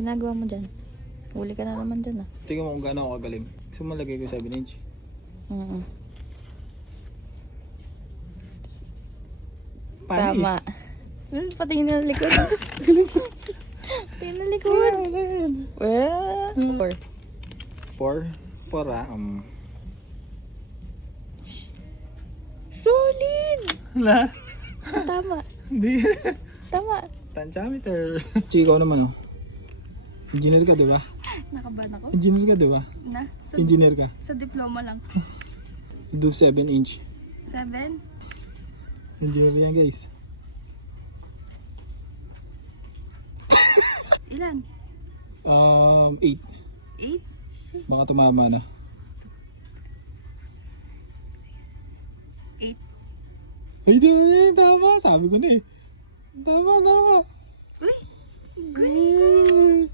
Ginagawa mo dyan? Huli ka na naman dyan ah. Tingnan mo kung gaano ako kagaling. Gusto mo lagay ko 7 inch? Panis. Tama. Patingin na likod. Patingin na likod. Well, 4. 4 ah. Solid! Wala. Tama. Hindi. Tama. Pentameter. Ikaw naman oh. Engineer ka diba? Nakaban ako? Engineer ka diba? Na? Sa, Engineer ka. sa diploma lang. Do 7 inch. 7? Engineer yan guys. Ilan? 8. 8? Baka tumama na. 8? Ay, di ba eh, tama. Sabi ko na eh. Tama. Uy! Good!